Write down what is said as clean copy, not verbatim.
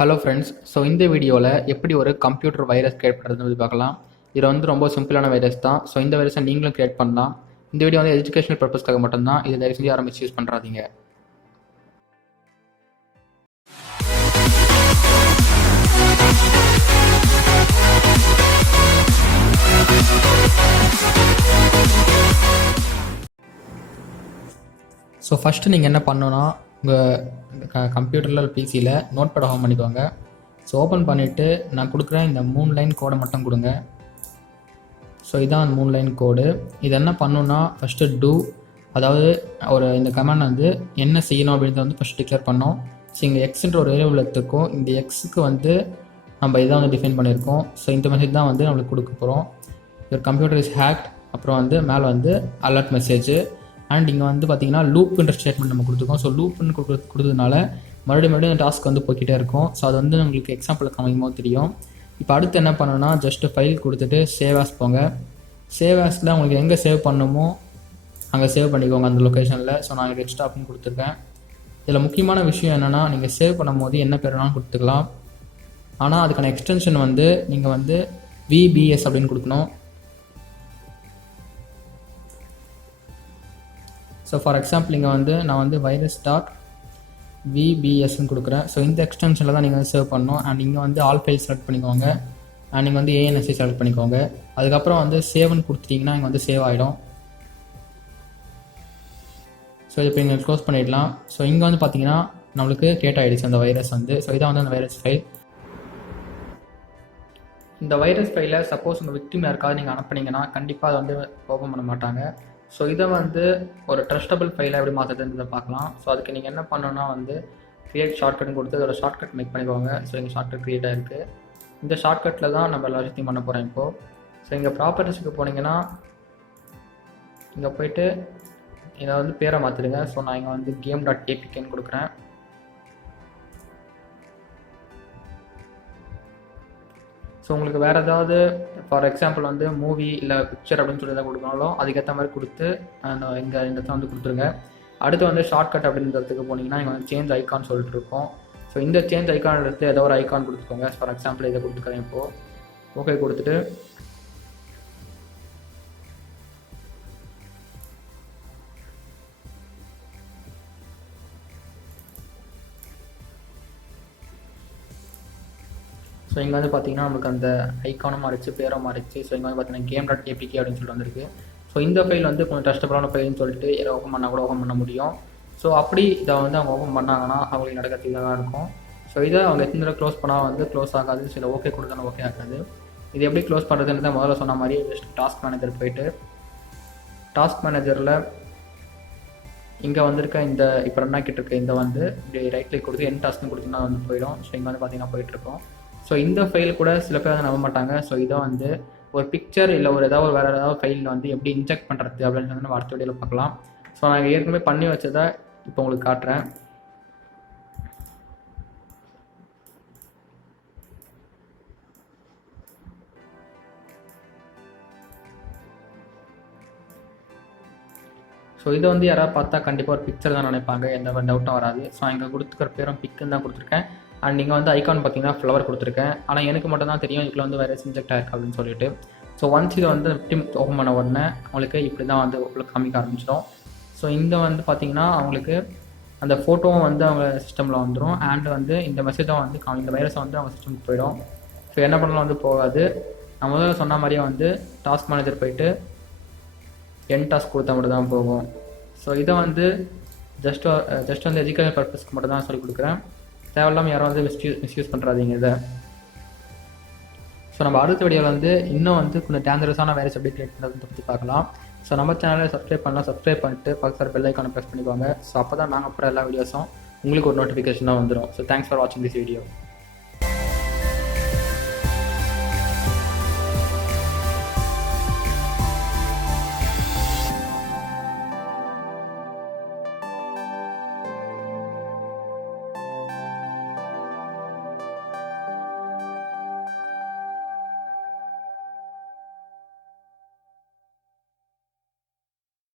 Hello friends. So இந்த வீடியோவில் எப்படி ஒரு கம்ப்யூட்டர் வைரஸ் கிரியேட் பண்ணுறதுன்னு பார்க்கலாம். இது வந்து ரொம்ப சிம்பிளான வைரஸ் தான். ஸோ இந்த வைரஸை நீங்களும் கிரியேட் பண்ணலாம். இந்த வீடியோ வந்து எஜுகேஷனல் பர்பஸ்க்காக மட்டும்தான். இது தயவு செஞ்சு யாரும் மிஸ்யூஸ் பண்ணுறாதீங்க. ஸோ ஃபஸ்ட்டு நீங்கள் என்ன பண்ணணும்னா உங்கள் கம்ப்யூட்டரில் பிசியில் நோட் பேட் ஓப்பன் பண்ணிக்கோங்க. ஸோ ஓப்பன் பண்ணிவிட்டு நான் கொடுக்குற இந்த 3 லைன் கோடை மட்டும் கொடுங்க. ஸோ இதான் அந்த 3 லைன் கோடு. இது என்ன பண்ணணுன்னா ஃபஸ்ட்டு டூ, அதாவது இந்த கமாண்ட் வந்து என்ன செய்யணும் அப்படின்றத வந்து ஃபஸ்ட் டிக்ளேர் பண்ணோம். ஸோ இங்கே எக்ஸ்ன்ற ஒரு வேரியபிள் எடுத்துருக்கோம். இந்த எக்ஸுக்கு வந்து நம்ம இதான் வந்து டிஃபைன் பண்ணியிருக்கோம். ஸோ இந்த மெசேஜ் தான் வந்து நம்மளுக்கு கொடுக்க போகிறோம். யுவர் கம்ப்யூட்டர் இஸ் ஹேக்ட், அப்புறம் வந்து மேலே வந்து அலர்ட் மெசேஜ். அண்ட் இங்கே வந்து பார்த்தீங்கன்னா லூப்புன்ற ஸ்டேட்மெண்ட் நம்ம கொடுத்துருக்கோம். ஸோ லூப்புன்னு கொடுத்ததுனால மறுபடியும் அந்த டாஸ்க் வந்து போய்கிட்டே இருக்கும். ஸோ அது வந்து உங்களுக்கு எக்ஸாம்பிள் காமிக்கும் போது தெரியும். இப்போ அடுத்து என்ன பண்ணணும்னா ஜஸ்ட்டு ஃபைல் கொடுத்துட்டு சேவ் ஆஸ் போங்க. சேவ் ஆஸில் உங்களுக்கு எங்கே சேவ் பண்ணணுமோ அங்கே சேவ் பண்ணிக்கோங்க அந்த லொக்கேஷனில். ஸோ நான் டெஸ்க்டாப்னு கொடுத்துருக்கேன். இதில் முக்கியமான விஷயம் என்னென்னா நீங்கள் சேவ் பண்ணும் போது என்ன பேர் வேணாலும் கொடுத்துக்கலாம். ஆனால் அதுக்கான எக்ஸ்டென்ஷன் வந்து நீங்கள் வந்து VBS அப்படின்னு கொடுக்கணும். ஸோ ஃபார் எக்ஸாம்பிள் இங்கே வந்து நான் வந்து virus.vbsன்னு கொடுக்குறேன். ஸோ இந்த எக்ஸ்டென்ஷனில் தான் நீங்கள் வந்து சேவ் பண்ணணும். அண்ட் இங்கே வந்து ஆல் ஃபைல் செலக்ட் பண்ணிக்கோங்க. அண்ட் நீங்கள் வந்து ANSI செலக்ட் பண்ணிக்கோங்க. அதுக்கப்புறம் வந்து சேவ்னு கொடுத்துட்டிங்கன்னா இங்கே வந்து சேவ் ஆகிடும். ஸோ இப்போ இங்கே க்ளோஸ் பண்ணிடலாம். ஸோ இங்கே வந்து பார்த்தீங்கன்னா நம்மளுக்கு கிரியேட் ஆகிடுச்சு அந்த வைரஸ் வந்து. ஸோ இதான் வந்து அந்த வைரஸ் ஃபைல். இந்த வைரஸ் ஃபைலை சப்போஸ் உங்கள் விக்டிம் யாருக்காவது நீங்கள் அனுப்புனீங்கன்னா கண்டிப்பாக அதை வந்து ஓப்பன் பண்ண மாட்டாங்க. ஸோ இதை வந்து ஒரு ட்ரஸ்டபிள் ஃபைலை எப்படி மாற்றுறதுன்றதை பார்க்கலாம். ஸோ அதுக்கு நீங்கள் என்ன பண்ணணும்னா வந்து கிரியேட் ஷார்ட்கட்னு கொடுத்து அதோட ஷார்ட்கட் மேக் பண்ணிக்கோங்க. ஸோ இங்கே ஷார்ட்கட் கிரியேட் ஆகிருக்கு. இந்த ஷார்ட்கட்டில் தான் நம்ம எல்லாத்தையும் பண்ண போகிறோம் இப்போது. ஸோ இங்கே ப்ராப்பர்ட்டிஸுக்கு போனீங்கன்னா இங்கே போய்ட்டு இதை வந்து பேரை மாற்றிடுங்க. ஸோ நான் இங்கே வந்து game.apkன்னு கொடுக்குறேன். ஸோ உங்களுக்கு வேறு ஏதாவது ஃபார் எக்ஸாம்பிள் வந்து மூவி இல்லை பிக்சர் அப்படின்னு சொல்லி தான் கொடுக்கணும். அதுக்கேற்ற மாதிரி கொடுத்து இந்த இடத்துல வந்து கொடுத்துருங்க. அடுத்து வந்து ஷார்ட்கட் அப்படின்றதுக்கு போனீங்கன்னா இங்கே வந்து சேஞ்ச் ஐக்கான் சொல்லிட்டு இருக்கோம். ஸோ இந்த சேஞ்ச் ஐக்கான் எடுத்து ஏதோ ஒரு ஐக்கான் கொடுத்துக்கோங்க. ஃபார் எக்ஸாம்பிள் இதை கொடுத்துக்கிறேன். இப்போது ஓகே கொடுத்துட்டு ஸோ இங்கே வந்து பார்த்தீங்கன்னா நமக்கு அந்த ஐக்கானும் மாறிச்சு, பேரும் மாறிச்சு. ஸோ இங்கே வந்து பார்த்தீங்கன்னா game.apk அப்படின்னு சொல்லிட்டு வந்திருக்கு. ஸோ இந்த ஃபைல் வந்து கொஞ்சம் ட்ரஸ்டபிளான ஃபைல்னு சொல்லிட்டு யாரை ஓப்பன் பண்ணால் கூட ஓப்பன் பண்ண முடியும். ஸோ அப்படி இதை வந்து அவங்க ஓப்பன் பண்ணாங்கன்னா அவங்களுக்கு நடக்கிறதுக்கு தான் இருக்கும். ஸோ இதை அவங்க எத்தனை தடவை க்ளோஸ் பண்ணால் வந்து க்ளோஸ் ஆகாது. சில ஓகே கொடுத்தாலும் ஓகே ஆகாது. இது எப்படி க்ளோஸ் பண்ணுறதுன்னு முதல்ல சொன்ன மாதிரி ஜஸ்ட் டாஸ்க் மேனேஜர் போயிட்டு டாஸ்க் மேனேஜரில் இங்கே வந்திருக்க இந்த இப்போ ரன் ஆக்கிட்டு இருக்க இந்த வந்து இப்படி ரைட் கிளிக் கொடுத்து என் டாஸ்க்னு கொடுத்தீங்கன்னா வந்து போயிடும். ஸோ இங்கே வந்து பார்த்தீங்கன்னா போயிட்டுருக்கோம். ஸோ இந்த ஃபைல் கூட சில பேர் வந்து நம்ப மாட்டாங்க. ஸோ இதை வந்து ஒரு பிக்சர் இல்லை ஒரு ஏதாவது வேறு ஏதாவது ஃபைலில் வந்து எப்படி இன்ஜெக்ட் பண்ணுறது அப்படின்னு நம்ம அடுத்த வீடியோவில் பார்க்கலாம். ஸோ நான் ஏற்கனவே பண்ணி வச்சதை இப்போ உங்களுக்கு காட்டுறேன். ஸோ இதை வந்து யாராவது பார்த்தா கண்டிப்பாக ஒரு பிக்சர் தான் நினைப்பாங்க. எந்த ஒரு டவுட்டும் வராது. ஸோ இங்கே கொடுத்துக்கிற பேரும் பிக்குன்னு தான் கொடுத்துருக்கேன். அண்ட் நீங்கள் வந்து ஐக்கான் பார்த்தீங்கன்னா ஃப்ளவர் கொடுத்துருக்கேன். ஆனால் எனக்கு மட்டும் தான் தெரியும் இதுக்குள்ள வந்து வைரஸ் இன்ஜெக்ட் ஆயிருக்கு அப்படின்னு சொல்லிட்டு. ஸோ ஒன்ஸ் இதை வந்து விக்டிம் ஓப்பன் பண்ண உடனே அவங்களுக்கு இப்படி தான் வந்து உங்களுக்கு காமிக்க ஆரம்பிச்சிடும். ஸோ இங்கே வந்து பார்த்தீங்கன்னா அவங்களுக்கு அந்த ஃபோட்டோவும் வந்து அவங்க சிஸ்டமில் வந்துடும். அண்ட் வந்து இந்த மெசேஜும் வந்து இந்த வைரஸை வந்து அவங்க சிஸ்டமுக்கு போயிடும். ஸோ என்ன பண்ணலாம் வந்து போகாது. நான் முதல்ல சொன்ன மாதிரியே வந்து டாஸ்க் மேனேஜர் போயிட்டு என் டாஸ்க் கொடுத்தா மட்டும் தான் போகும். ஸோ இதை வந்து ஜஸ்ட் வந்து எஜுகேஷன் பர்பஸ்க்கு மட்டும் தான் சொல்லிக் கொடுக்குறேன். தேவையில்லாமல் யாரும் வந்து மிஸ்யூஸ் பண்ணுறாதீங்க இதை. ஸோ நம்ம அடுத்த வீடியோவில் வந்து இன்னும் வந்து கொஞ்சம் டேஞ்சரஸான வைரஸ் எப்படி கிரியேட் பண்ணுறதை பற்றி பார்க்கலாம். ஸோ நம்ம சேனலை சப்ஸ்கிரைப் பண்ணிட்டு பக்கத்தில் பெல் ஐக்கானை ப்ரெஸ் பண்ணிக்கோங்க. ஸோ அப்போ தான் நாங்கள் போகிற எல்லா வீடியோஸும் உங்களுக்கு ஒரு நோட்டிஃபிகேஷனாக வந்துடும். ஸோ தேங்க்ஸ் ஃபார் வாட்சிங் திஸ் வீடியோ.